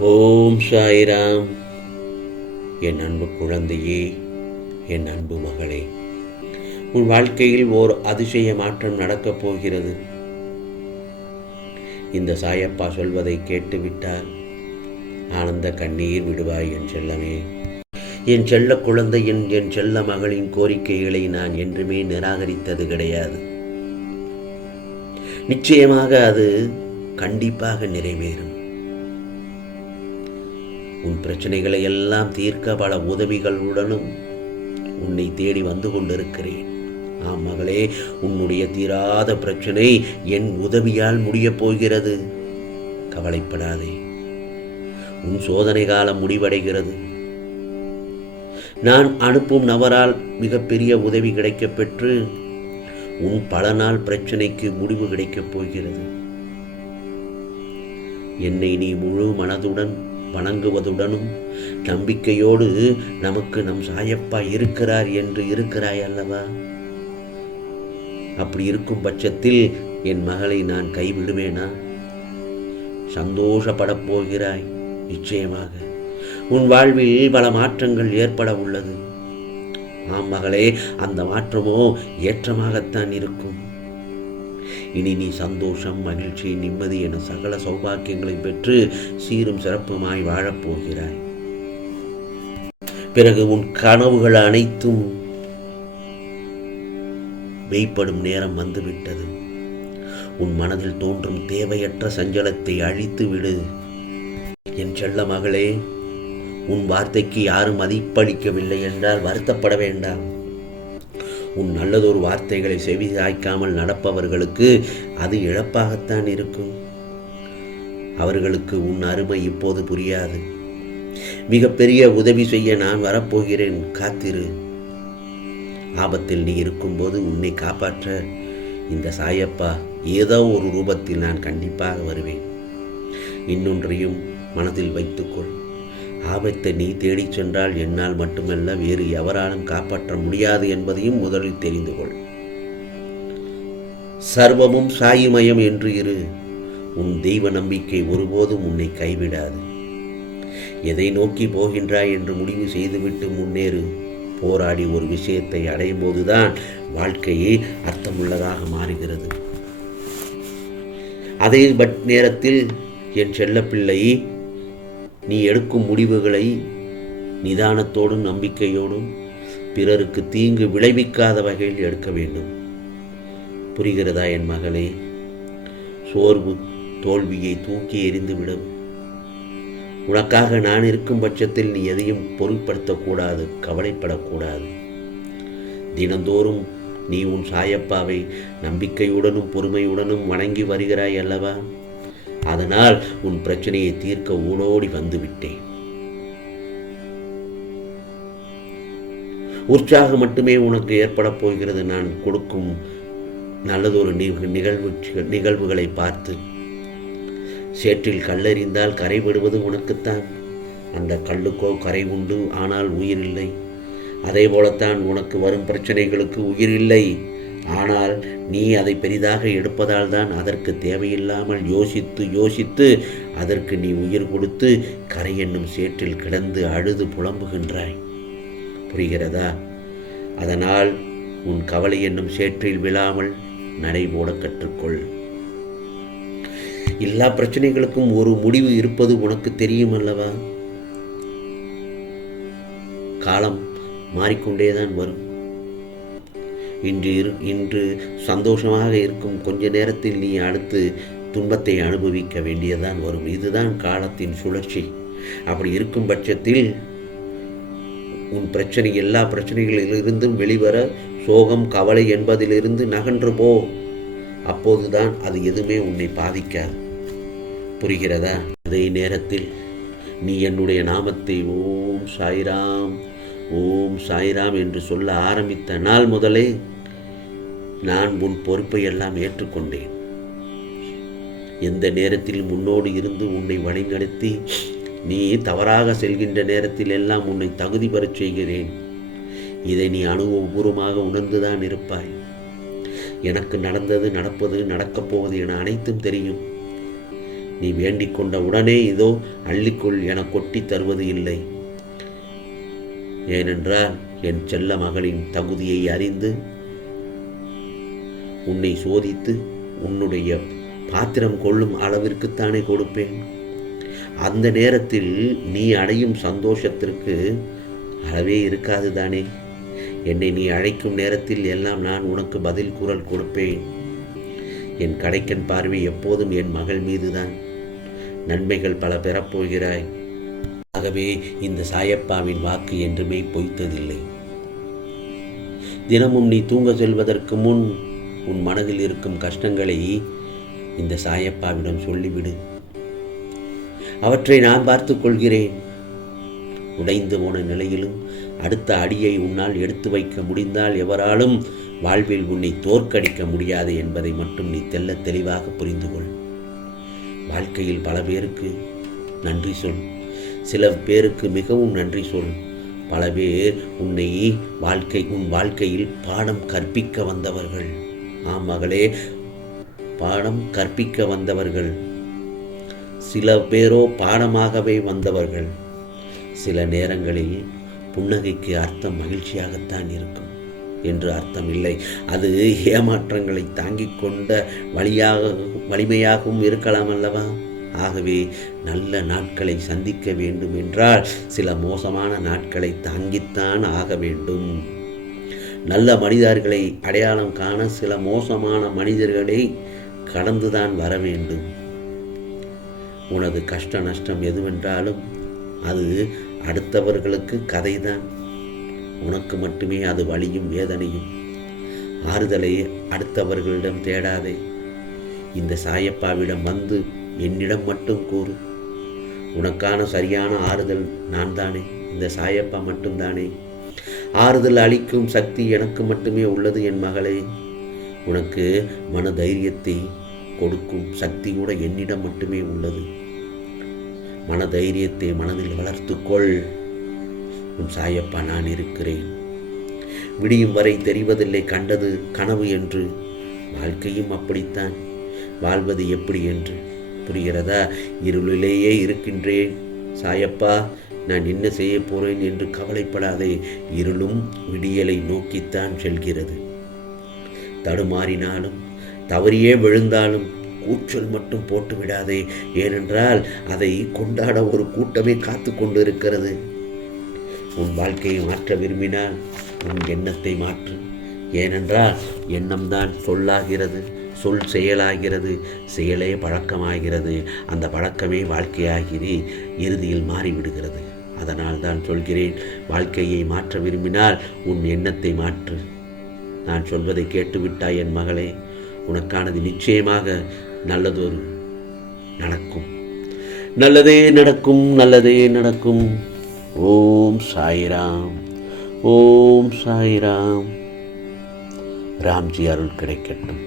ஓம் சாய்ராம். என் அன்பு குழந்தையே என் அன்பு மகளே உன் வாழ்க்கையில் ஓர் அதிசய மாற்றம் நடக்கப் போகிறது. இந்த சாயப்பா சொல்வதை கேட்டுவிட்டால் ஆனந்த கண்ணீர் விடுவாய் என் செல்லமே. என் செல்ல குழந்தையின் என் செல்ல மகளின் கோரிக்கைகளை நான் என்றுமே நிராகரித்தது கிடையாது. நிச்சயமாக அது கண்டிப்பாக நிறைவேறும். உன் பிரச்சனைகளை எல்லாம் தீர்க்க பல உதவிகளுடனும் உன்னை தேடி வந்து கொண்டிருக்கிறேன். ஆம் மகளே உன்னுடைய தீராத பிரச்சனை என் உதவியால் முடியப் போகிறது. கவலைப்படாதே. உன் சோதனை காலம் முடிவடைகிறது. நான் அனுப்பும் நபரால் மிகப்பெரிய உதவி கிடைக்கப் பெற்று உன் பல நாள் பிரச்சனைக்கு முடிவு கிடைக்கப் போகிறது. என்னை நீ முழு மனதுடன் வணங்குவதுடனும் நம்பிக்கையோடு நமக்கு நம் சாயப்பா இருக்கிறார் என்று இருக்கிறாய் அல்லவா? அப்படி இருக்கும் பட்சத்தில் என் மகளை நான் கைவிடுவேனா? சந்தோஷப்படப் போகிறாய் நிச்சயமாக. உன் வாழ்வில் பல மாற்றங்கள் ஏற்பட உள்ளது. ஆம் மகளே அந்த மாற்றமோ ஏற்றமாகத்தான் இருக்கும். இனி நீ சந்தோஷம் மகிழ்ச்சி நிம்மதி என சகல சௌபாக்கியங்களை பெற்று சீரும் சிறப்புமாய் வாழப்போகிறாய். பிறகு உன் கனவுகள் அனைத்தும் மெய்ப்படும் நேரம் வந்துவிட்டது. உன் மனதில் தோன்றும் தேவையற்ற சஞ்சலத்தை அழித்து விடு. என் செல்ல மகளே உன் வார்த்தைக்கு யாரும் மதிப்பளிக்கவில்லை என்றால் வருத்தப்பட வேண்டாம். உன் நல்லதொரு வார்த்தைகளை செவி சாய்க்காமல் நடப்பவர்களுக்கு அது இழப்பாகத்தான் இருக்கும். அவர்களுக்கு உன் அருமை இப்போது புரியாது. மிகப்பெரிய உதவி செய்ய நான் வரப்போகிறேன். காத்திரு. ஆபத்தில் நீ இருக்கும்போது உன்னை காப்பாற்ற இந்த சாயப்பா ஏதோ ஒரு ரூபத்தில் நான் கண்டிப்பாக வருவேன். இன்னொன்றையும் மனதில் வைத்துக்கொள். ஆபத்தை நீ தேடிச் சென்றால் என்னால் மட்டுமல்ல வேறு எவராலும் காப்பாற்ற முடியாது என்பதையும் முதலில் தெரிந்து கொள். சர்வமும் சாயுமயம் என்று இரு. உன் தெய்வ நம்பிக்கை ஒருபோதும் உன்னை கைவிடாது. எதை நோக்கி போகின்றாய் என்று முடிவு செய்துவிட்டு முன்னேறு. போராடி ஒரு விஷயத்தை அடையும் போதுதான் வாழ்க்கையே அர்த்தமுள்ளதாக மாறுகிறது. அதே பட் நேரத்தில் என் செல்லப்பிள்ளை நீ எடுக்கும் முடிவுகளை நிதானத்தோடும் நம்பிக்கையோடும் பிறருக்கு தீங்கு விளைவிக்காத வகையில் எடுக்க வேண்டும். புரிகிறதா என் மகளே? சோர்வு தோல்வியை தூக்கி எறிந்துவிடும். உனக்காக நான் இருக்கும் பட்சத்தில் நீ எதையும் பொருட்படுத்தக்கூடாது கவலைப்படக்கூடாது. தினந்தோறும் நீ உன் சாயப்பாவை நம்பிக்கையுடனும் பொறுமையுடனும் வணங்கி வருகிறாய் அல்லவா? அதனால் உன் பிரச்சனையை தீர்க்க ஊடோடி வந்துவிட்டேன். உற்சாகம் மட்டுமே உனக்கு ஏற்பட போகிறது. நான் கொடுக்கும் நல்லதொரு நிகழ்வு நிகழ்வுகளை பார்த்து சேற்றில் கல்லெறிந்தால் கரை விடுவது உனக்குத்தான். அந்த கல்லுக்கோ கரை உண்டு ஆனால் உயிர் இல்லை. அதே போலத்தான் உனக்கு வரும் பிரச்சனைகளுக்கு உயிர் இல்லை. ஆனால் நீ அதை பெரிதாக எடுப்பதால் தான் அதற்கு தேவையில்லாமல் யோசித்து யோசித்து அதற்கு நீ உயிர் கொடுத்து கரை என்னும் சேற்றில் கிடந்து அழுது புலம்புகின்றாய். புரிகிறதா? அதனால் உன் கவலை என்னும் சேற்றில் விழாமல் நடைபோட கற்றுக்கொள். எல்லா பிரச்சனைகளுக்கும் ஒரு முடிவு இருப்பது உனக்கு தெரியும் அல்லவா? காலம் மாறிக்கொண்டேதான் வரும். இன்று இரு இன்று சந்தோஷமாக இருக்கும் கொஞ்ச நேரத்தில் நீ அடுத்து துன்பத்தை அனுபவிக்க வேண்டியதான் வரும். இதுதான் காலத்தின் சுழற்சி. அப்படி இருக்கும் பட்சத்தில் உன் பிரச்சனை எல்லா பிரச்சனைகளிலிருந்தும் வெளிவர சோகம் கவலை என்பதிலிருந்து நகன்று போ. அப்போதுதான் அது எதுவுமே உன்னை பாதிக்காது. புரிகிறதா? அதே நேரத்தில் நீ என்னுடைய நாமத்தை ஓம் சாய்ராம் ஓம் சாய்ராம் என்று சொல்ல ஆரம்பித்த நாள் முதலே நான் உன் பொறுப்பை எல்லாம் ஏற்றுக்கொண்டேன். எந்த நேரத்தில் முன்னோடு இருந்து உன்னை வழிநடத்தி நீ தவறாக செல்கின்ற நேரத்தில் எல்லாம் உன்னை தகுதி பெறச் செய்கிறேன். இதை நீ அனுபவபூர்வமாக உணர்ந்துதான் இருப்பாய். எனக்கு நடந்தது நடப்பது நடக்கப் போவது என அனைத்தும் தெரியும். நீ வேண்டிக் கொண்ட உடனே இதோ அள்ளிக்கொள் என கொட்டி தருவது இல்லை. ஏனென்றால் என் செல்ல மகளின் தகுதியை அறிந்து உன்னை சோதித்து உன்னுடைய பாத்திரம் கொள்ளும் அளவிற்குத்தானே கொடுப்பேன். அந்த நேரத்தில் நீ அடையும் சந்தோஷத்திற்கு அளவே இருக்காது தானே. என்னை நீ அழைக்கும் நேரத்தில் எல்லாம் நான் உனக்கு பதில் குரல் கொடுப்பேன். என் கடைக்கன் பார்வை எப்போதும் என் மகள் மீதுதான். நன்மைகள் பல பெறப்போகிறாய். ஆகவே இந்த சாயப்பாவின் வாக்கு என்றுமே பொய்த்ததில்லை. தினமும் நீ தூங்க செல்வதற்கு முன் உன் மனதில் இருக்கும் கஷ்டங்களை இந்த சாயப்பாவிடம் சொல்லிவிடு. அவற்றை நான் பார்த்துக் கொள்கிறேன். உடைந்து போன நிலையிலும் அடுத்த அடியை உன்னால் எடுத்து வைக்க முடிந்தால் எவராலும் வாழ்வில் உன்னை தோற்கடிக்க முடியாது என்பதை மட்டும் நீ தெல்ல தெளிவாக புரிந்து கொள் வாழ்க்கையில் பல பேருக்கு நன்றி சொல். சில பேருக்கு மிகவும் நன்றி சொல். பல பேர் உன்னை வாழ்க்கை உன் வாழ்க்கையில் பாடம் கற்பிக்க வந்தவர்கள். ஆம் மகளே பாடம் கற்பிக்க வந்தவர்கள். சில பேரோ பாடமாகவே வந்தவர்கள். சில நேரங்களில் புன்னகைக்கு அர்த்தம் மகிழ்ச்சியாகத்தான் இருக்கும் என்று அர்த்தம் இல்லை அது ஏமாற்றங்களை தாங்கிக் கொண்ட வழியாக வலிமையாகவும் இருக்கலாம் அல்லவா? ஆகவே நல்ல நாட்களை சந்திக்க வேண்டும் என்றால் சில மோசமான நாட்களை தாங்கித்தான் ஆக வேண்டும். நல்ல மனிதர்களை அடையாளம் காண சில மோசமான மனிதர்களை கடந்துதான் வர வேண்டும். உனது கஷ்ட நஷ்டம் எதுவென்றாலும் அது அடுத்தவர்களுக்கு கதைதான். உனக்கு மட்டுமே அது வழியும் வேதனையும். ஆறுதலை அடுத்தவர்களிடம் தேடாதே. இந்த சாயப்பாவிடம் வந்து என்னிடம் மட்டும் கூறு. உனக்கான சரியான ஆறுதல் நான் தானே இந்த சாயப்பா மட்டும்தானே. ஆறுதல் அளிக்கும் சக்தி எனக்கு மட்டுமே உள்ளது என் மகளே. உனக்கு மன தைரியத்தை கொடுக்கும் சக்தி கூட என்னிடம் மட்டுமே உள்ளது. மன தைரியத்தை மனதில் வளர்த்துக்கொள். உன் சாயப்பா நான் இருக்கிறேன். விடியும் வரை தெரிவதில்லை கண்டது கனவு என்று. வாழ்க்கையும் அப்படித்தான். வாழ்வது எப்படி என்று. புரிகிறதா? இருளிலேயே இருக்கின்றேன். சாயப்பா நான் என்ன செய்ய போறேன் என்று கவலைப்படாதே. இருளும் விடியலை நோக்கித்தான் செல்கிறது. தடுமாறினாலும் தவறியே விழுந்தாலும் கூச்சல் மட்டும் போட்டு விடாதே. ஏனென்றால் அதை கொண்டாட ஒரு கூட்டமே காத்து கொண்டு இருக்கிறது உன் வாழ்க்கையை மாற்ற விரும்பினால் உன் எண்ணத்தை மாற்று. ஏனென்றால் எண்ணம்தான் சொல்லாகிறது. சொல் செயலாகிறது செயலே பழக்கமாகிறது. அந்த பழக்கமே வாழ்க்கையாகிறி இறுதியில் மாறிவிடுகிறது. அதனால் தான் சொல்கிறேன் வாழ்க்கையை மாற்ற விரும்பினால் உன் எண்ணத்தை மாற்று. நான் சொல்வதை கேட்டுவிட்டாய் என் மகளே உனக்கானது நிச்சயமாக நல்லதொரு நடக்கும். நல்லதே நடக்கும் நல்லதே நடக்கும். ஓம் சாய்ராம் ஓம் சாய்ராம். ராம்ஜி அருள் கிடைக்கட்டும்.